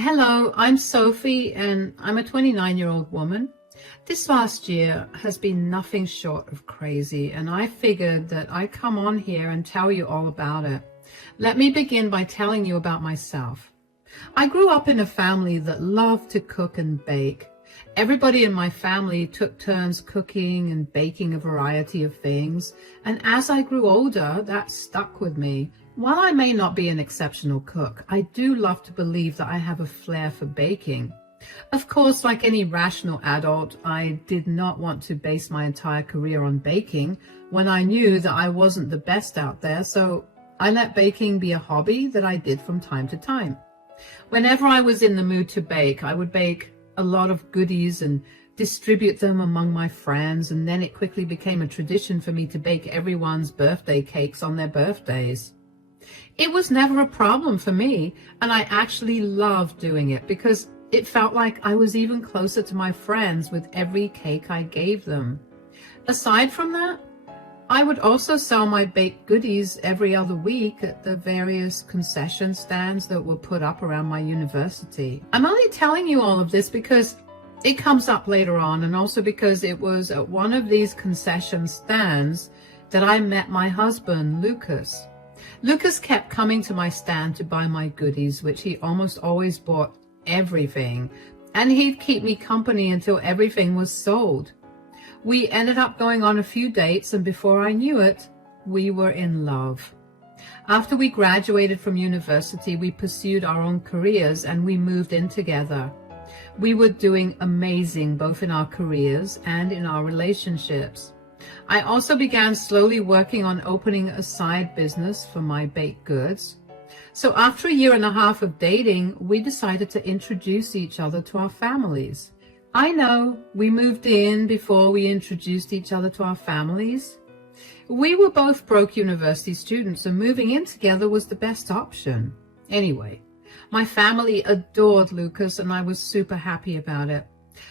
Hello, I'm Sophie and I'm a 29-year-old woman. This last year has been nothing short of crazy, and I figured that I'd come on here and tell you all about it. Let me begin by telling you about myself. I grew up in a family that loved to cook and bake. Everybody in my family took turns cooking and baking a variety of things, and as I grew older, that stuck with me. While I may not be an exceptional cook, I do love to believe that I have a flair for baking. Of course, like any rational adult, I did not want to base my entire career on baking when I knew that I wasn't the best out there, so I let baking be a hobby that I did from time to time. Whenever I was in the mood to bake, I would bake a lot of goodies and distribute them among my friends, and then it quickly became a tradition for me to bake everyone's birthday cakes on their birthdays. It was never a problem for me, and I actually loved doing it because it felt like I was even closer to my friends with every cake I gave them. Aside from that, I would also sell my baked goodies every other week at the various concession stands that were put up around my university. I'm only telling you all of this because it comes up later on, and also because it was at one of these concession stands that I met my husband, Lucas. Lucas kept coming to my stand to buy my goodies, which he almost always bought everything, and he'd keep me company until everything was sold. We ended up going on a few dates, and before I knew it, we were in love. After we graduated from university, we pursued our own careers and we moved in together. We were doing amazing both in our careers and in our relationships. I also began slowly working on opening a side business for my baked goods. So after a year and a half of dating, we decided to introduce each other to our families. I know, we moved in before we introduced each other to our families. We were both broke university students, and moving in together was the best option. Anyway, my family adored Lucas, and I was super happy about it.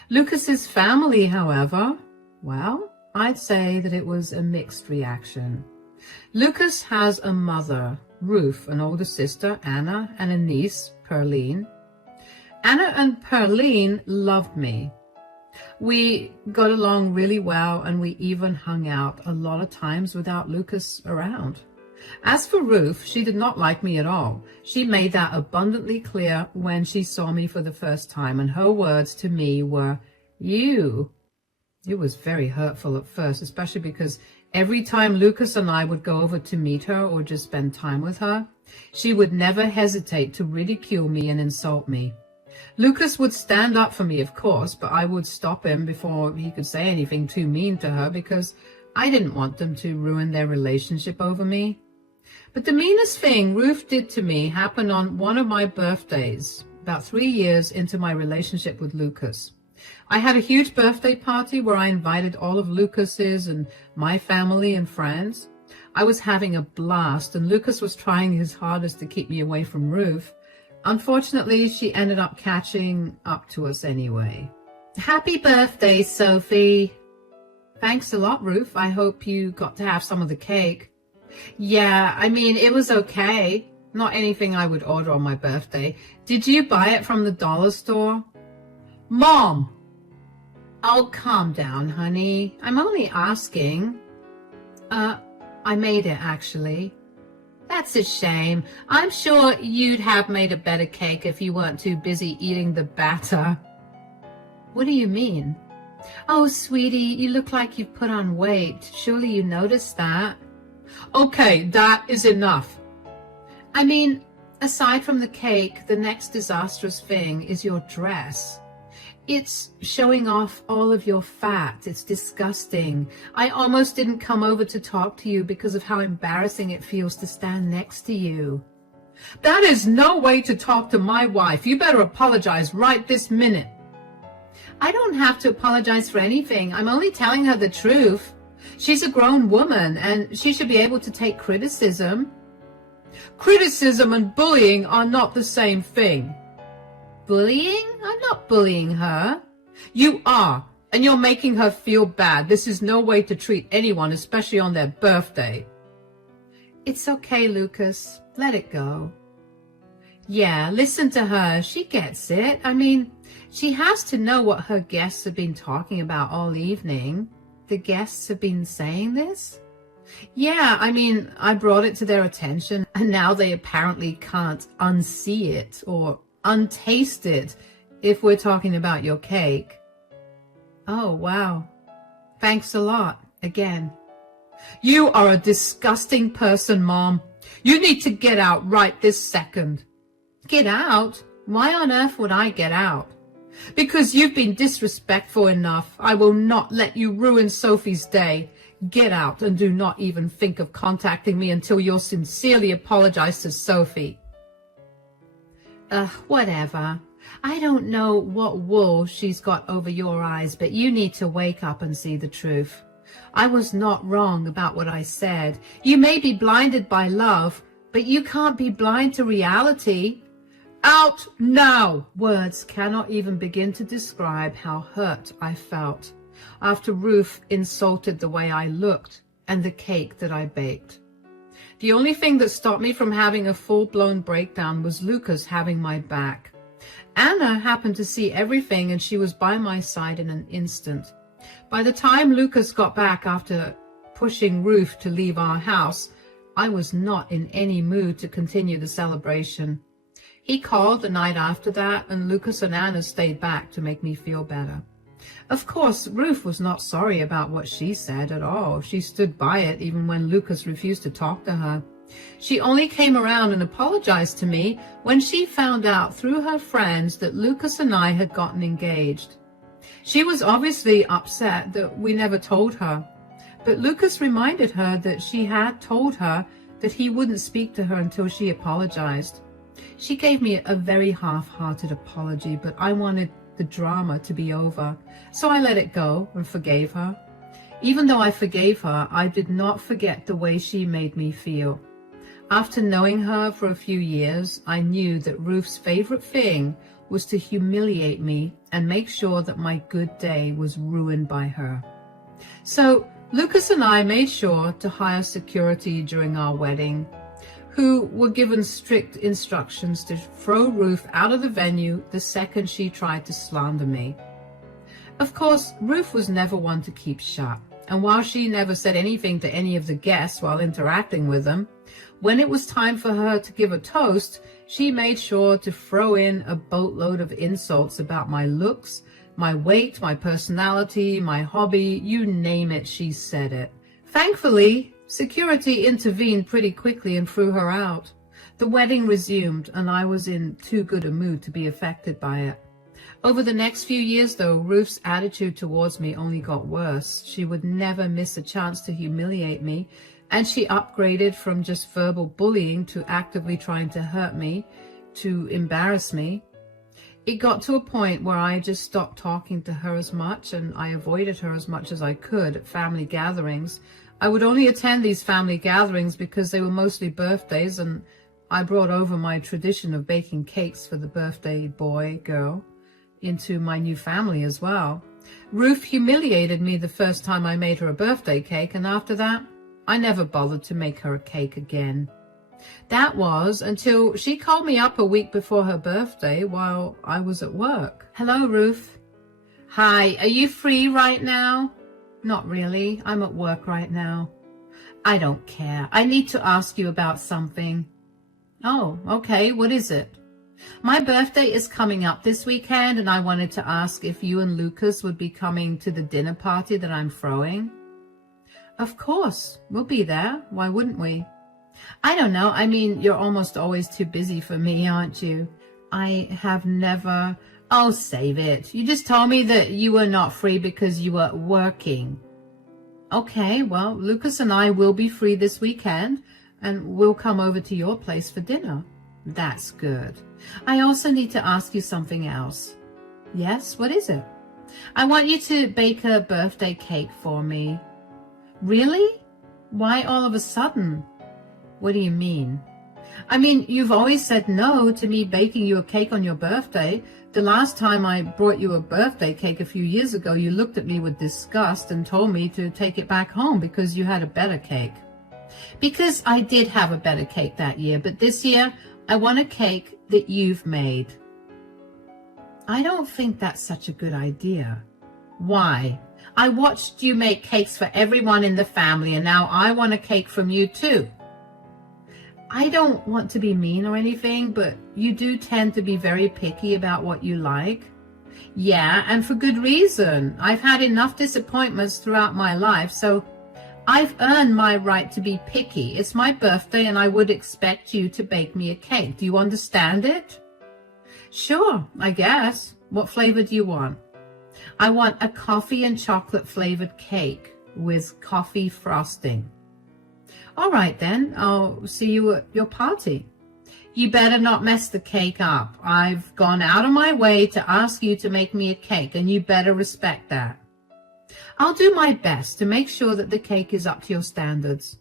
Lucas's family, however, well, I'd say that it was a mixed reaction. Lucas has a mother, Ruth, an older sister, Anna, and a niece, Perline. Anna and Perline loved me. We got along really well, and we even hung out a lot of times without Lucas around. As for Ruth, she did not like me at all. She made that abundantly clear when she saw me for the first time, and her words to me were, "You." It was very hurtful at first, especially because every time Lucas and I would go over to meet her or just spend time with her, she would never hesitate to ridicule me and insult me. Lucas would stand up for me, of course, but I would stop him before he could say anything too mean to her because I didn't want them to ruin their relationship over me. But the meanest thing Ruth did to me happened on one of my birthdays, about 3 years into my relationship with Lucas. I had a huge birthday party where I invited all of Lucas's and my family and friends. I was having a blast, and Lucas was trying his hardest to keep me away from Ruth. Unfortunately, she ended up catching up to us anyway. Happy birthday, Sophie. Thanks a lot, Ruth. I hope you got to have some of the cake. Yeah, I mean, it was okay. Not anything I would order on my birthday. Did you buy it from the dollar store? Mom! Oh, calm down, honey. I'm only asking. I made it, actually. That's a shame. I'm sure you'd have made a better cake if you weren't too busy eating the batter. What do you mean? Oh, sweetie, you look like you've put on weight. Surely you noticed that. Okay, that is enough. I mean, aside from the cake, the next disastrous thing is your dress. It's showing off all of your fat. It's disgusting. I almost didn't come over to talk to you because of how embarrassing it feels to stand next to you. That is no way to talk to my wife. You better apologize right this minute. I don't have to apologize for anything. I'm only telling her the truth. She's a grown woman, and she should be able to take criticism. Criticism and bullying are not the same thing. Bullying? I'm not bullying her. You are, and you're making her feel bad. This is no way to treat anyone, especially on their birthday. It's okay, Lucas. Let it go. Yeah, listen to her. She gets it. I mean, she has to know what her guests have been talking about all evening. The guests have been saying this? Yeah, I mean, I brought it to their attention, and now they apparently can't unsee it or untaste it if we're talking about your cake. Oh, wow. Thanks a lot, again. You are a disgusting person, Mom. You need to get out right this second. Get out? Why on earth would I get out? Because you've been disrespectful enough. I will not let you ruin Sophie's day. Get out and do not even think of contacting me until you'll sincerely apologize to Sophie. Whatever. I don't know what wool she's got over your eyes, but you need to wake up and see the truth. I was not wrong about what I said. You may be blinded by love, but you can't be blind to reality. Out now! Words cannot even begin to describe how hurt I felt after Ruth insulted the way I looked and the cake that I baked. The only thing that stopped me from having a full-blown breakdown was Lucas having my back. Anna happened to see everything, and she was by my side in an instant. By the time Lucas got back after pushing Ruth to leave our house, I was not in any mood to continue the celebration. He called the night after that, and Lucas and Anna stayed back to make me feel better. Of course, Ruth was not sorry about what she said at all. She stood by it even when Lucas refused to talk to her. She only came around and apologized to me when she found out through her friends that Lucas and I had gotten engaged. She was obviously upset that we never told her, but Lucas reminded her that she had told her that he wouldn't speak to her until she apologized. She gave me a very half-hearted apology, but I wanted the drama to be over, so I let it go and forgave her. Even though I forgave her, I did not forget the way she made me feel. After knowing her for a few years, I knew that Ruth's favorite thing was to humiliate me and make sure that my good day was ruined by her. So Lucas and I made sure to hire security during our wedding, who were given strict instructions to throw Ruth out of the venue the second she tried to slander me. Of course, Ruth was never one to keep shut, and while she never said anything to any of the guests while interacting with them, when it was time for her to give a toast, she made sure to throw in a boatload of insults about my looks, my weight, my personality, my hobby, you name it, she said it. Thankfully, security intervened pretty quickly and threw her out. The wedding resumed, and I was in too good a mood to be affected by it. Over the next few years, though, Ruth's attitude towards me only got worse. She would never miss a chance to humiliate me, and she upgraded from just verbal bullying to actively trying to hurt me, to embarrass me. It got to a point where I just stopped talking to her as much, and I avoided her as much as I could at family gatherings. I would only attend these family gatherings because they were mostly birthdays, and I brought over my tradition of baking cakes for the birthday boy, girl, into my new family as well. Ruth humiliated me the first time I made her a birthday cake, and after that, I never bothered to make her a cake again. That was until she called me up a week before her birthday while I was at work. Hello, Ruth. Hi, are you free right now? Not really. I'm at work right now. I don't care. I need to ask you about something. Oh, okay. What is it? My birthday is coming up this weekend, and I wanted to ask if you and Lucas would be coming to the dinner party that I'm throwing. Of course. We'll be there. Why wouldn't we? I don't know. I mean, you're almost always too busy for me, aren't you? I have never... Oh, save it. You just told me that you were not free because you were working. Okay, well, Lucas and I will be free this weekend, and we'll come over to your place for dinner. That's good. I also need to ask you something else. Yes, what is it? I want you to bake a birthday cake for me. Really? Why all of a sudden? What do you mean? I mean, you've always said no to me baking you a cake on your birthday. The last time I brought you a birthday cake a few years ago, you looked at me with disgust and told me to take it back home because you had a better cake. Because I did have a better cake that year, but this year I want a cake that you've made. I don't think that's such a good idea. Why? I watched you make cakes for everyone in the family, and now I want a cake from you too. I don't want to be mean or anything, but you do tend to be very picky about what you like. Yeah, and for good reason. I've had enough disappointments throughout my life, so I've earned my right to be picky. It's my birthday, and I would expect you to bake me a cake. Do you understand it? Sure, I guess. What flavor do you want? I want a coffee and chocolate flavored cake with coffee frosting. All right then, I'll see you at your party. You better not mess the cake up. I've gone out of my way to ask you to make me a cake, and you better respect that. I'll do my best to make sure that the cake is up to your standards.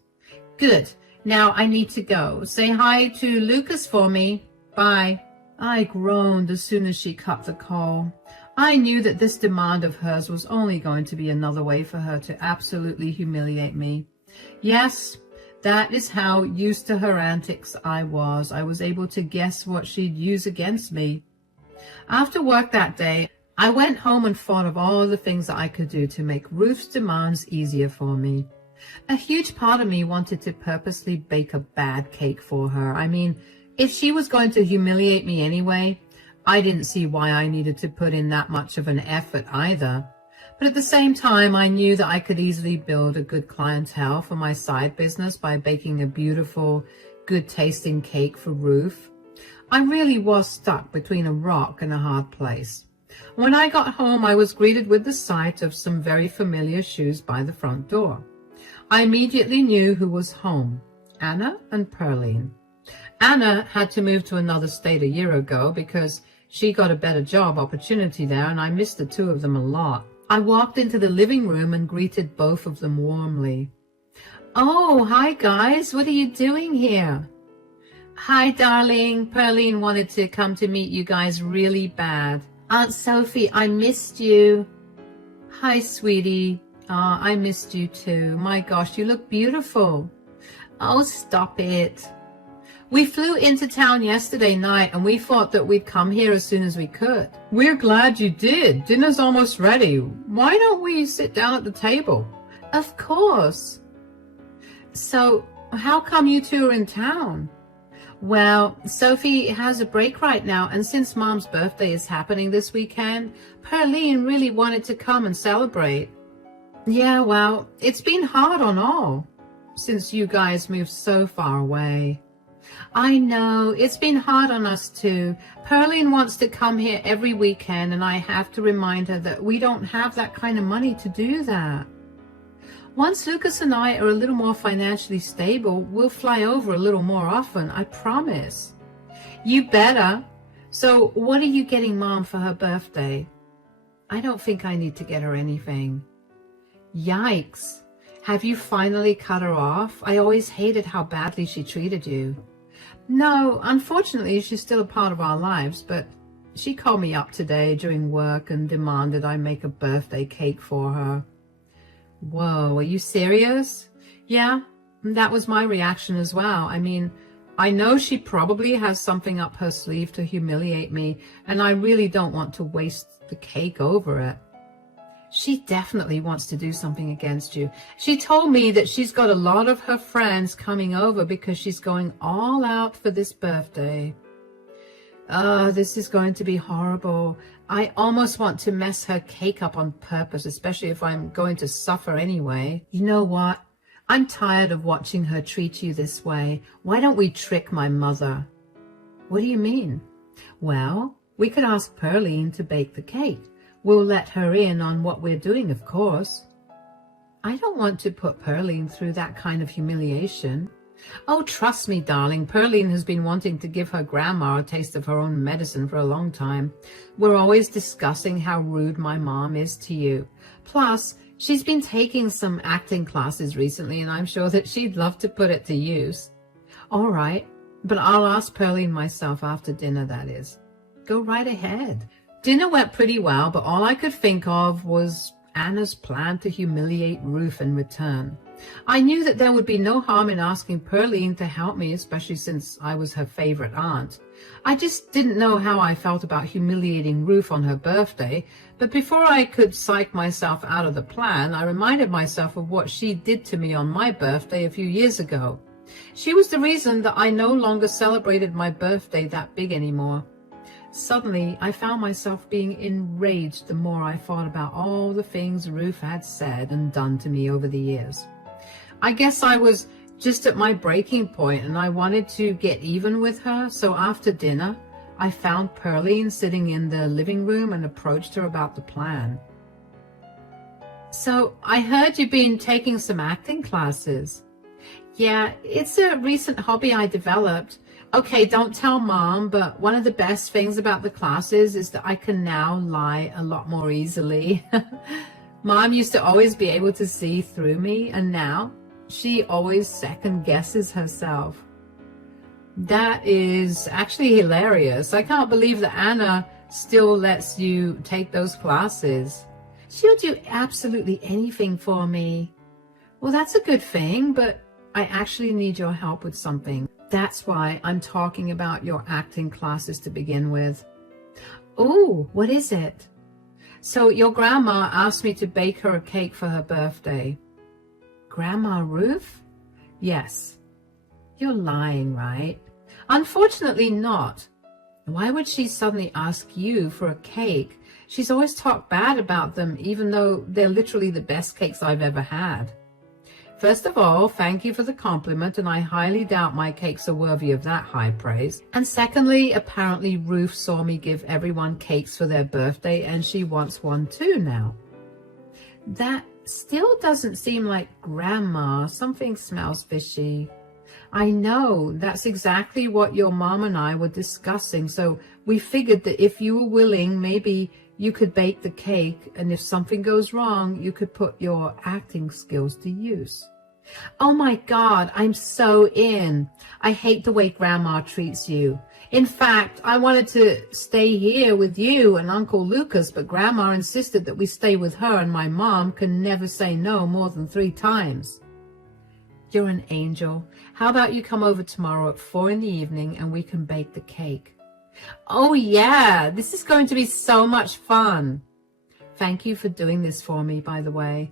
Good. Now I need to go. Say hi to Lucas for me. Bye. I groaned as soon as she cut the call. I knew that this demand of hers was only going to be another way for her to absolutely humiliate me. Yes, that is how used to her antics I was. I was able to guess what she'd use against me. After work that day, I went home and thought of all the things that I could do to make Ruth's demands easier for me. A huge part of me wanted to purposely bake a bad cake for her. I mean, if she was going to humiliate me anyway, I didn't see why I needed to put in that much of an effort either. But at the same time, I knew that I could easily build a good clientele for my side business by baking a beautiful, good-tasting cake for Ruth. I really was stuck between a rock and a hard place. When I got home, I was greeted with the sight of some very familiar shoes by the front door. I immediately knew who was home, Anna and Pearline. Anna had to move to another state a year ago because she got a better job opportunity there, and I missed the two of them a lot. I walked into the living room and greeted both of them warmly. Oh, hi guys, what are you doing here? Hi darling, Pearline wanted to come to meet you guys really bad. Aunt Sophie, I missed you. Hi sweetie, I missed you too. My gosh, you look beautiful. Oh, stop it. We flew into town yesterday night and we thought that we'd come here as soon as we could. We're glad you did. Dinner's almost ready. Why don't we sit down at the table? Of course. So, how come you two are in town? Well, Sophie has a break right now, and since Mom's birthday is happening this weekend, Pearline really wanted to come and celebrate. Yeah, well, it's been hard on all, since you guys moved so far away. I know, it's been hard on us too. Pearline wants to come here every weekend, and I have to remind her that we don't have that kind of money to do that. Once Lucas and I are a little more financially stable, we'll fly over a little more often, I promise. You better. So what are you getting Mom for her birthday? I don't think I need to get her anything. Yikes. Have you finally cut her off? I always hated how badly she treated you. No, unfortunately, she's still a part of our lives, but she called me up today during work and demanded I make a birthday cake for her. Whoa, are you serious? Yeah, that was my reaction as well. I mean, I know she probably has something up her sleeve to humiliate me, and I really don't want to waste the cake over it. She definitely wants to do something against you. She told me that she's got a lot of her friends coming over because she's going all out for this birthday. Oh, this is going to be horrible. I almost want to mess her cake up on purpose, especially if I'm going to suffer anyway. You know what? I'm tired of watching her treat you this way. Why don't we trick my mother? What do you mean? Well, we could ask Pearline to bake the cake. We'll let her in on what we're doing, of course. I don't want to put Pearline through that kind of humiliation. Oh, trust me, darling, Pearline has been wanting to give her grandma a taste of her own medicine for a long time. We're always discussing how rude my mom is to you. Plus, she's been taking some acting classes recently, and I'm sure that she'd love to put it to use. All right, but I'll ask Pearline myself after dinner, that is. Go right ahead. Dinner went pretty well, but all I could think of was Anna's plan to humiliate Ruth in return. I knew that there would be no harm in asking Pearline to help me, especially since I was her favorite aunt. I just didn't know how I felt about humiliating Ruth on her birthday, but before I could psych myself out of the plan, I reminded myself of what she did to me on my birthday a few years ago. She was the reason that I no longer celebrated my birthday that big anymore. Suddenly, I found myself being enraged the more I thought about all the things Ruth had said and done to me over the years. I guess I was just at my breaking point and I wanted to get even with her, so after dinner, I found Pearline sitting in the living room and approached her about the plan. So, I heard you've been taking some acting classes. Yeah, it's a recent hobby I developed. Okay, don't tell Mom, but one of the best things about the classes is that I can now lie a lot more easily. Mom used to always be able to see through me, and now she always second guesses herself. That is actually hilarious. I can't believe that Anna still lets you take those classes. She'll do absolutely anything for me. Well, that's a good thing, but I actually need your help with something. That's why I'm talking about your acting classes to begin with. Oh, what is it? So your grandma asked me to bake her a cake for her birthday. Grandma Ruth? Yes. You're lying, right? Unfortunately not. Why would she suddenly ask you for a cake? She's always talked bad about them, even though they're literally the best cakes I've ever had. First of all, thank you for the compliment, and I highly doubt my cakes are worthy of that high praise. And secondly, apparently Ruth saw me give everyone cakes for their birthday, and she wants one too now. That still doesn't seem like Grandma. Something smells fishy. I know, that's exactly what your mom and I were discussing, so we figured that if you were willing, maybe you could bake the cake, and if something goes wrong, you could put your acting skills to use. Oh my God, I'm so in. I hate the way Grandma treats you. In fact, I wanted to stay here with you and Uncle Lucas, but Grandma insisted that we stay with her, and my mom can never say no more than 3 times. You're an angel. How about you come over tomorrow at 4 p.m. and we can bake the cake? Oh yeah, this is going to be so much fun. Thank you for doing this for me, by the way.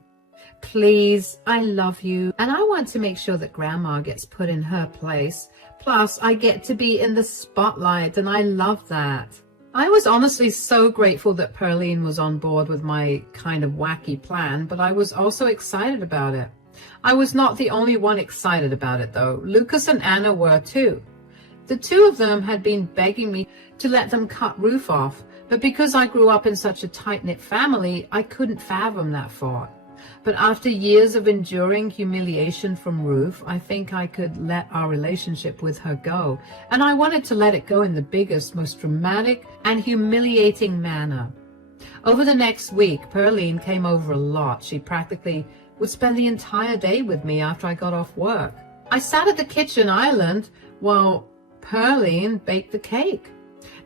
Please, I love you, and I want to make sure that Grandma gets put in her place. Plus, I get to be in the spotlight, and I love that. I was honestly so grateful that Pearline was on board with my kind of wacky plan, but I was also excited about it. I was not the only one excited about it, though. Lucas and Anna were too. The two of them had been begging me to let them cut Ruth off, but because I grew up in such a tight-knit family, I couldn't fathom that thought. But after years of enduring humiliation from Ruth, I think I could let our relationship with her go, and I wanted to let it go in the biggest, most dramatic and humiliating manner. Over the next week, Pearline came over a lot. She practically would spend the entire day with me after I got off work. I sat at the kitchen island while Pearline baked the cake.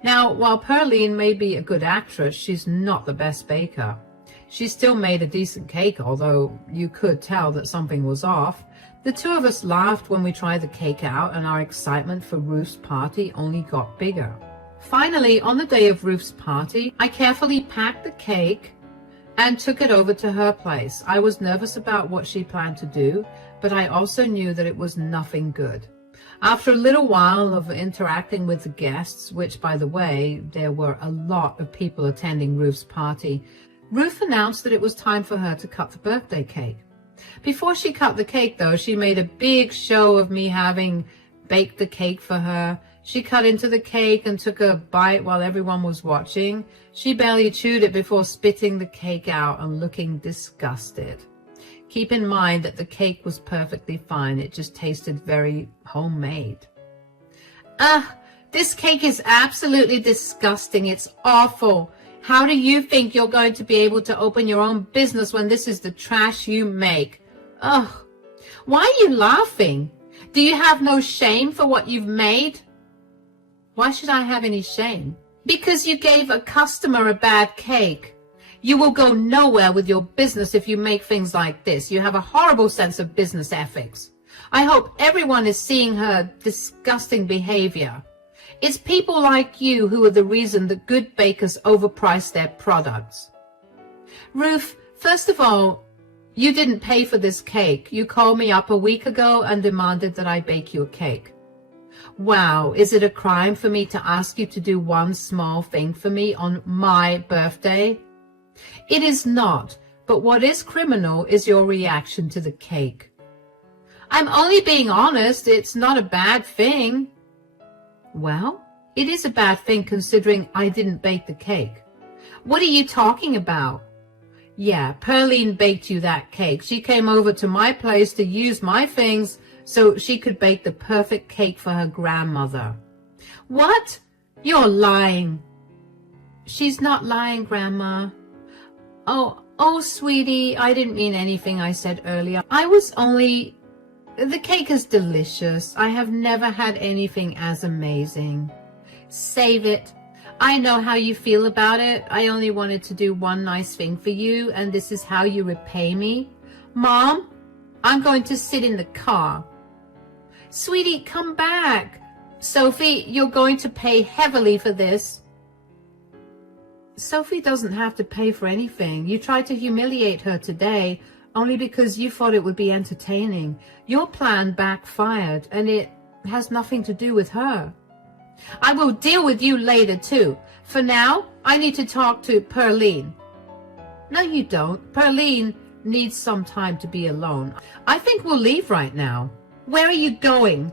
Now, while Pearline may be a good actress, she's not the best baker. She still made a decent cake, although you could tell that something was off. The two of us laughed when we tried the cake out, and our excitement for Ruth's party only got bigger. Finally, on the day of Ruth's party, I carefully packed the cake and took it over to her place. I was nervous about what she planned to do, but I also knew that it was nothing good. After a little while of interacting with the guests, which, by the way, there were a lot of people attending Ruth's party, Ruth announced that it was time for her to cut the birthday cake. Before she cut the cake, though, she made a big show of me having baked the cake for her. She cut into the cake and took a bite while everyone was watching. She barely chewed it before spitting the cake out and looking disgusted. Keep in mind that the cake was perfectly fine. It just tasted very homemade. This cake is absolutely disgusting. It's awful. How do you think you're going to be able to open your own business when this is the trash you make? Ugh. Why are you laughing? Do you have no shame for what you've made? Why should I have any shame? Because you gave a customer a bad cake. You will go nowhere with your business if you make things like this. You have a horrible sense of business ethics. I hope everyone is seeing her disgusting behavior. It's people like you who are the reason that good bakers overprice their products. Ruth, first of all, you didn't pay for this cake. You called me up a week ago and demanded that I bake you a cake. Wow, is it a crime for me to ask you to do one small thing for me on my birthday? It is not, but what is criminal is your reaction to the cake. I'm only being honest. It's not a bad thing. Well, it is a bad thing considering I didn't bake the cake. What are you talking about? Yeah, Pearline baked you that cake. She came over to my place to use my things so she could bake the perfect cake for her grandmother. What? You're lying. She's not lying, Grandma. Oh, sweetie, I didn't mean anything I said earlier. The cake is delicious. I have never had anything as amazing. Save it. I know how you feel about it. I only wanted to do one nice thing for you, and this is how you repay me. Mom, I'm going to sit in the car. Sweetie, come back. Sophie, you're going to pay heavily for this. Sophie doesn't have to pay for anything. You tried to humiliate her today only because you thought it would be entertaining. Your plan backfired, and it has nothing to do with her. I will deal with you later, too. For now, I need to talk to Pearline. No, you don't. Pearline needs some time to be alone. I think we'll leave right now. Where are you going?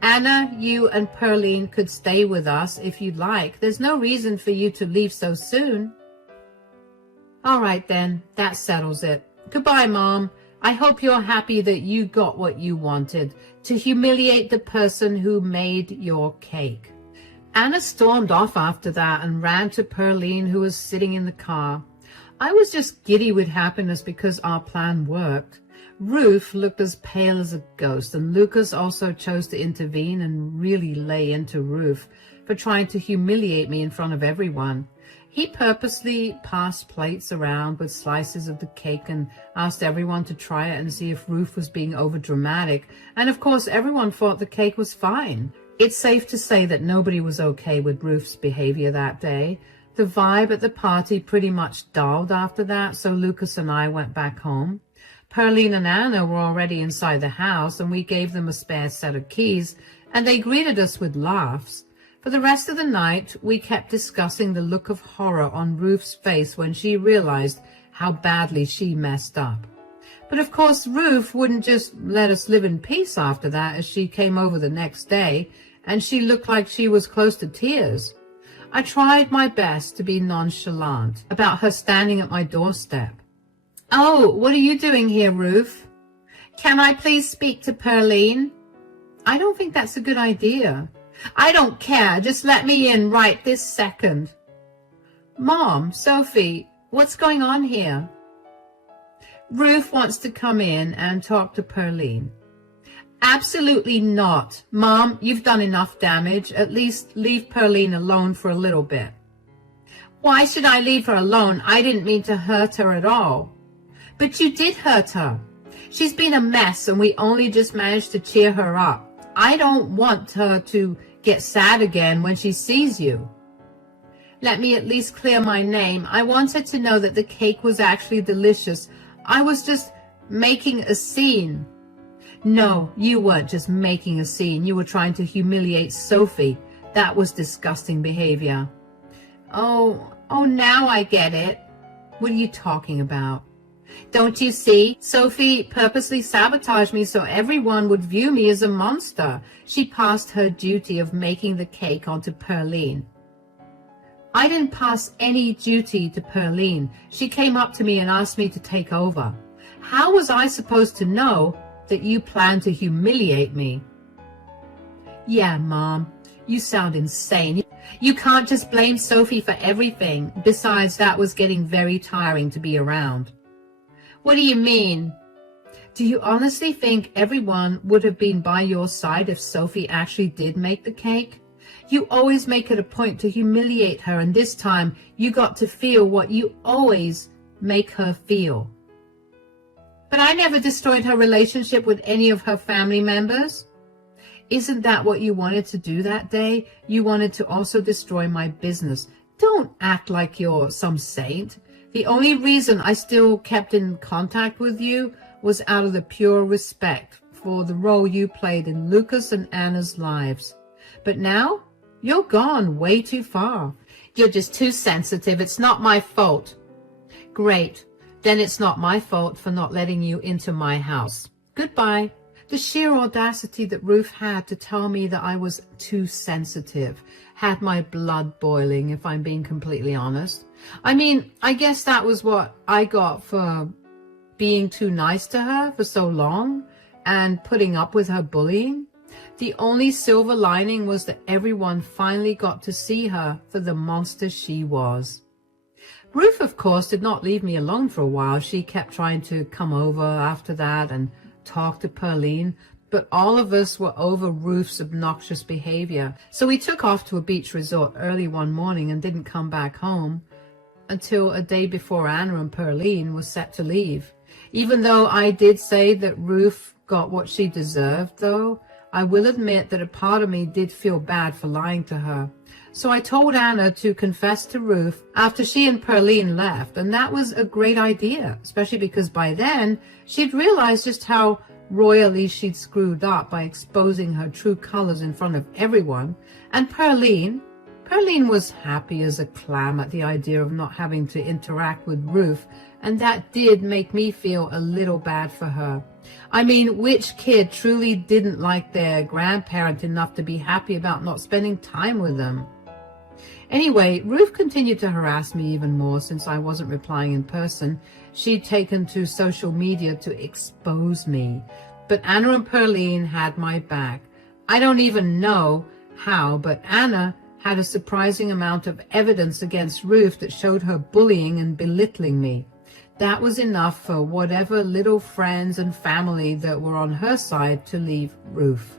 Anna, you and Pearline could stay with us if you'd like. There's no reason for you to leave so soon. All right, then. That settles it. Goodbye, Mom. I hope you're happy that you got what you wanted, to humiliate the person who made your cake. Anna stormed off after that and ran to Pearline, who was sitting in the car. I was just giddy with happiness because our plan worked. Ruth looked as pale as a ghost, and Lucas also chose to intervene and really lay into Ruth for trying to humiliate me in front of everyone. He purposely passed plates around with slices of the cake and asked everyone to try it and see if Ruth was being overdramatic. And of course, everyone thought the cake was fine. It's safe to say that nobody was okay with Ruth's behavior that day. The vibe at the party pretty much dulled after that, so Lucas and I went back home. Pearline and Anna were already inside the house, and we gave them a spare set of keys, and they greeted us with laughs. For the rest of the night, we kept discussing the look of horror on Ruth's face when she realized how badly she messed up. But of course, Ruth wouldn't just let us live in peace after that, as she came over the next day, and she looked like she was close to tears. I tried my best to be nonchalant about her standing at my doorstep. Oh, what are you doing here, Ruth? Can I please speak to Pearline? I don't think that's a good idea. I don't care. Just let me in right this second. Mom, Sophie, what's going on here? Ruth wants to come in and talk to Pearline. Absolutely not. Mom, you've done enough damage. At least leave Pearline alone for a little bit. Why should I leave her alone? I didn't mean to hurt her at all. But you did hurt her. She's been a mess, and we only just managed to cheer her up. I don't want her to get sad again when she sees you. Let me at least clear my name. I want her to know that the cake was actually delicious. I was just making a scene. No, you weren't just making a scene. You were trying to humiliate Sophie. That was disgusting behavior. Oh, now I get it. What are you talking about? Don't you see? Sophie purposely sabotaged me so everyone would view me as a monster. She passed her duty of making the cake onto Pearline. I didn't pass any duty to Pearline. She came up to me and asked me to take over. How was I supposed to know that you planned to humiliate me? Yeah, Mom, you sound insane. You can't just blame Sophie for everything. Besides, that was getting very tiring to be around. What do you mean? Do you honestly think everyone would have been by your side if Sophie actually did make the cake? You always make it a point to humiliate her, and this time you got to feel what you always make her feel. But I never destroyed her relationship with any of her family members. Isn't that what you wanted to do that day? You wanted to also destroy my business. Don't act like you're some saint. The only reason I still kept in contact with you was out of the pure respect for the role you played in Lucas and Anna's lives. But now, you're gone way too far. You're just too sensitive. It's not my fault. Great. Then it's not my fault for not letting you into my house. Goodbye. The sheer audacity that Ruth had to tell me that I was too sensitive had my blood boiling, if I'm being completely honest. I mean, I guess that was what I got for being too nice to her for so long and putting up with her bullying. The only silver lining was that everyone finally got to see her for the monster she was. Ruth, of course, did not leave me alone for a while. She kept trying to come over after that and talk to Pearline, but all of us were over Ruth's obnoxious behavior. So we took off to a beach resort early one morning and didn't come back home until a day before Anna and Pearline were set to leave. Even though I did say that Ruth got what she deserved, though, I will admit that a part of me did feel bad for lying to her. So I told Anna to confess to Ruth after she and Pearline left, and that was a great idea, especially because by then she'd realized just how royally she'd screwed up by exposing her true colors in front of everyone. And Pearline was happy as a clam at the idea of not having to interact with Ruth, and that did make me feel a little bad for her. I mean, which kid truly didn't like their grandparent enough to be happy about not spending time with them? Anyway, Ruth continued to harass me even more since I wasn't replying in person. She'd taken to social media to expose me. But Anna and Pearline had my back. I don't even know how, but Anna had a surprising amount of evidence against Ruth that showed her bullying and belittling me. That was enough for whatever little friends and family that were on her side to leave Ruth.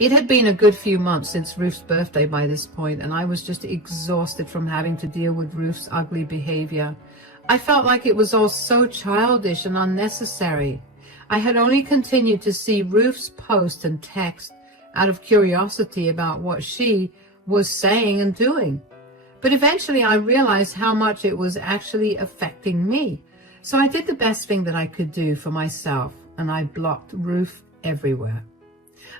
It had been a good few months since Ruth's birthday by this point, and I was just exhausted from having to deal with Ruth's ugly behavior. I felt like it was all so childish and unnecessary. I had only continued to see Ruth's post and text out of curiosity about what she was saying and doing. But eventually I realized how much it was actually affecting me. So I did the best thing that I could do for myself, and I blocked Ruth everywhere.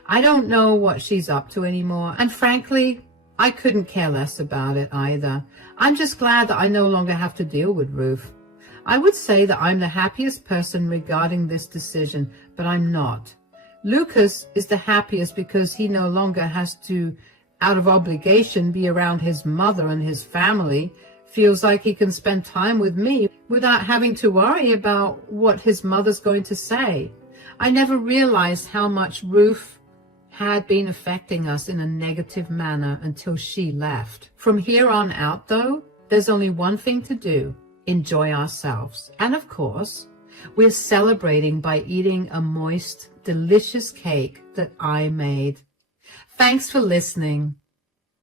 I don't know what she's up to anymore, and frankly, I couldn't care less about it either. I'm just glad that I no longer have to deal with Ruth. I would say that I'm the happiest person regarding this decision, but I'm not. Lucas is the happiest because he no longer has to, out of obligation, be around his mother and his family. Feels like he can spend time with me without having to worry about what his mother's going to say. I never realized how much Ruth had been affecting us in a negative manner until she left. From here on out, though, there's only one thing to do: enjoy ourselves. And of course, we're celebrating by eating a moist, delicious cake that I made. Thanks for listening.